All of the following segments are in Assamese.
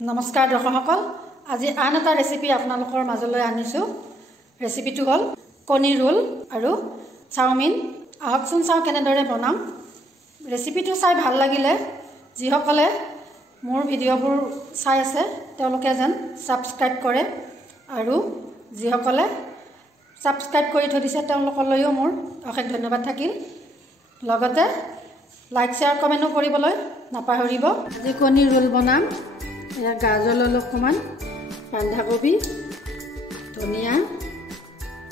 নমস্কাৰ দৰ্শকসকল, আজি আন এটা ৰেচিপি আপোনালোকৰ মাজলৈ আনিছো। ৰেচিপিটো হ'ল কণী ৰোল আৰু চাওমিন। আহকচোন চাও কেনেদৰে বনাম। ৰেচিপিটো চাই ভাল লাগিলে যিসকলে মোৰ ভিডিঅ'বোৰ চাই আছে তেওঁলোকে যেন সাবস্ক্ৰাইব কৰে আৰু যিসকলে সাবস্ক্ৰাইব কৰি থৈ দিছে তেওঁলোকলৈও মোৰ অশেষ ধন্যবাদ থাকিল। লগতে লাইক শ্বেয়াৰ কমেণ্টো কৰিবলৈ নাপাহৰিব। আজি কণী ৰোল বনাম। গাজৰ ললো অকণমান, বন্ধাকবি, ধনিয়া,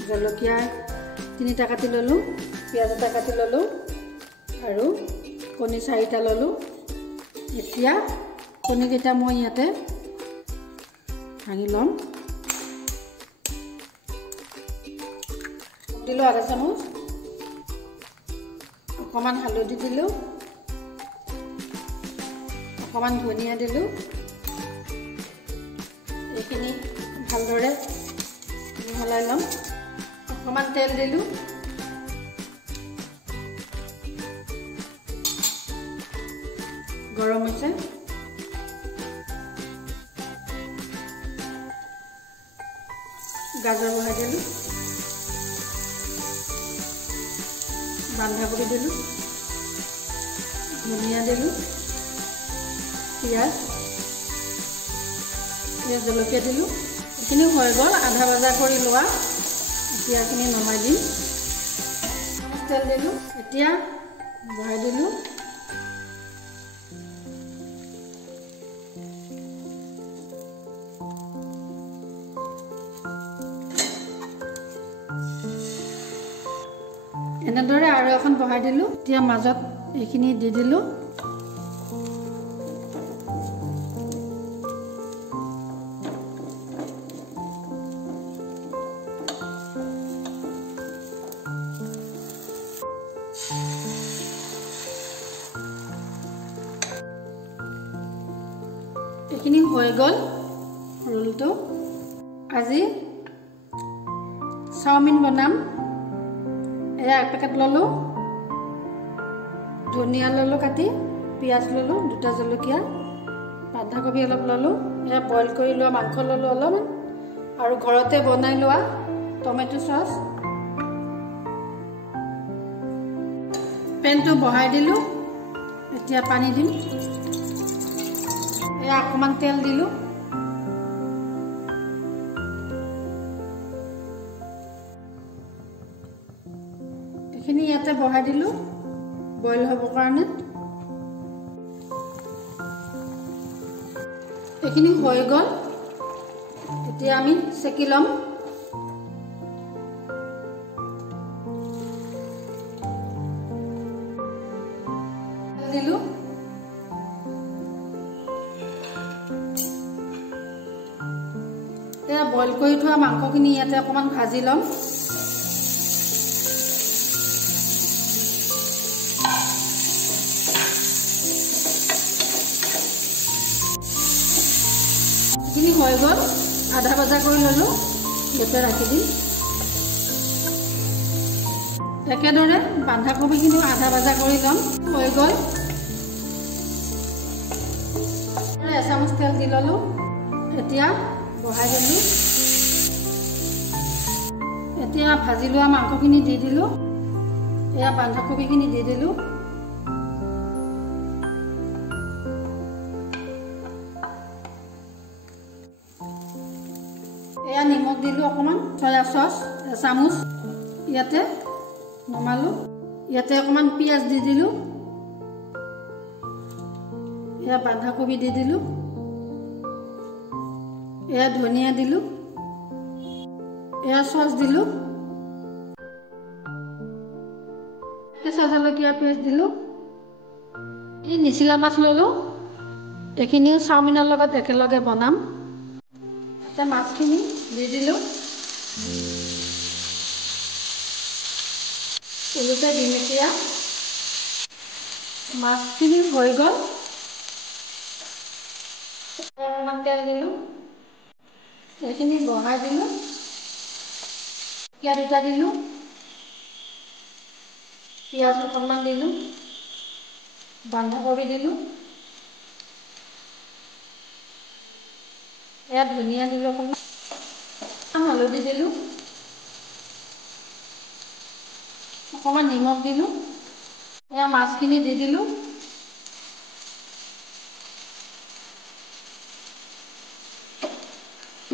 জলকীয়া 3টা কাটি ললো, পিঁয়াজ এটা কাটি ললো আৰু কণী 4টা ললো। এতিয়া কণীকেইটা মই ইয়াতে ভাঙি ল'ম। দিলোঁ আধা চামুচ, অকণমান হালধি দিলোঁ, অকণমান ধনিয়া দিলোঁ। এইখিনি ভালদৰে মিহলাই ল'ম। অকণমান তেল দিলোঁ, গৰম হৈছে। গাজৰ বহাই দিলোঁ, বন্ধাকবি দিলোঁ, ধনিয়া দিলোঁ, পিঁয়াজ, জলকীয়া দিলোঁ। এইখিনি হৈ গ'ল আধা ভজা কৰি লোৱা। এতিয়া এইখিনি নমাই দিম। তেল দিলোঁ, এতিয়া বহাই দিলোঁ। এনেদৰে আৰু এখন বহাই দিলোঁ। এতিয়া মাজত এইখিনি দি দিলোঁ। এইখিনি হৈ গ'ল ৰোলটো। আজি চাওমিন বনাম। এয়া 1 পেকেট ললোঁ, ধনিয়া ললোঁ কাটি, পিঁয়াজ ললোঁ, 2টা জলকীয়া, বন্ধাকবি অলপ ললোঁ, এয়া বইল কৰি লোৱা মাংস ললোঁ অলপমান, আৰু ঘৰতে বনাই লোৱা টমেটো চচ। পেনটো বহাই দিলোঁ। এতিয়া পানী দিম। এয়া অকণমান তেল দিলোঁ। এইখিনি ইয়াতে বহাই দিলোঁ বইল হ'বৰ কাৰণে। এইখিনি হৈ গ'ল। এতিয়া আমি চেকি ল'ম। দিলোঁ, এয়া বইল কৰি থোৱা মাংসখিনি ইয়াতে অকণমান ভাজি ল'ম। এইখিনি হৈ গ'ল, আধা ভজা কৰি ল'লোঁ। ইয়াতে ৰাখি দিম। একেদৰে বন্ধাকবিখিনিও আধা ভজা কৰি ল'ম। হৈ গ'ল। 1 চামুচ তেল দি ল'লোঁ। এতিয়া বহাই দিলোঁ। এতিয়া ভাজি লোৱা মাংসখিনি দি দিলোঁ। এয়া বন্ধাকবিখিনি দি দিলোঁ। এয়া নিমখ দিলোঁ অকণমান, চয়া চচ 1 চামুচ ইয়াতে নমালোঁ। ইয়াতে অকণমান পিঁয়াজ দি দিলোঁ। এয়া বন্ধাকবি দি দিলোঁ। এয়া ধনিয়া দিলোঁ। এয়া চচ দিলোঁ। কেঁচা জলকীয়া পেষ্ট দিলোঁ। এই নিচিলা মাছ ল'লোঁ। এইখিনিও চাওমিনৰ লগত একেলগে বনাম। এতিয়া মাছখিনি দি দিলোঁ। ওলতে দিম। এতিয়া মাছখিনি হৈ গ'ল। অকণমান তেল দিলোঁ। এইখিনি বহাই দিলোঁ। পিঁয়াজ 2টা দিলোঁ, পিঁয়াজ অকণমান দিলোঁ, বন্ধাকবি দিলোঁ, এয়া ধনিয়া দিলোঁ অকণমান, হালধি দিলোঁ, অকণমান নিমখ দিলোঁ, এয়া মাছখিনি দি দিলোঁ,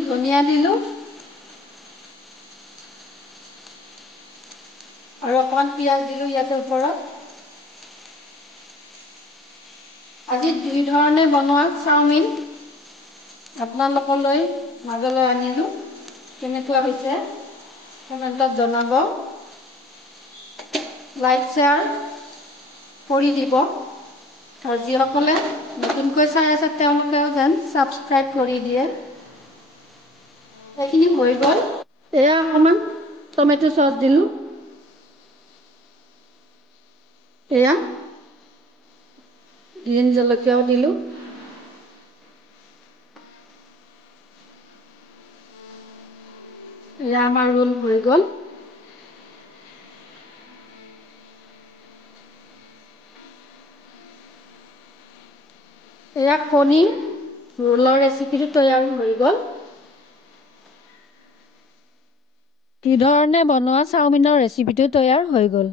ধনিয়া দিলোঁ আৰু অকণমান পিঁয়াজ দিলোঁ ইয়াতে ওপৰত। আজি 2 ধৰণে বনোৱা চাওমিন আপোনালোকলৈ মাজলৈ আনিলোঁ। কেনেকুৱা হৈছে কমেণ্টত জনাব। লাইক শ্বেয়াৰ কৰি দিব আৰু যিসকলে নতুনকৈ চাই আছে তেওঁলোকেও যেন ছাবস্ক্ৰাইব কৰি দিয়ে। এইখিনি হৈ গ'ল। এয়া অকণমান টমেটো চচ দিলোঁ, এয়া গ্ৰীণ জলকীয়াও দিলোঁ, এয়া আমাৰ ৰোল হৈ গ'ল। এয়া কণী ৰোলৰ ৰেচিপিটো তৈয়াৰ হৈ গ'ল। 2 ধৰণে বনোৱা চাওমিনৰ ৰেচিপিটো তৈয়াৰ হৈ গ'ল।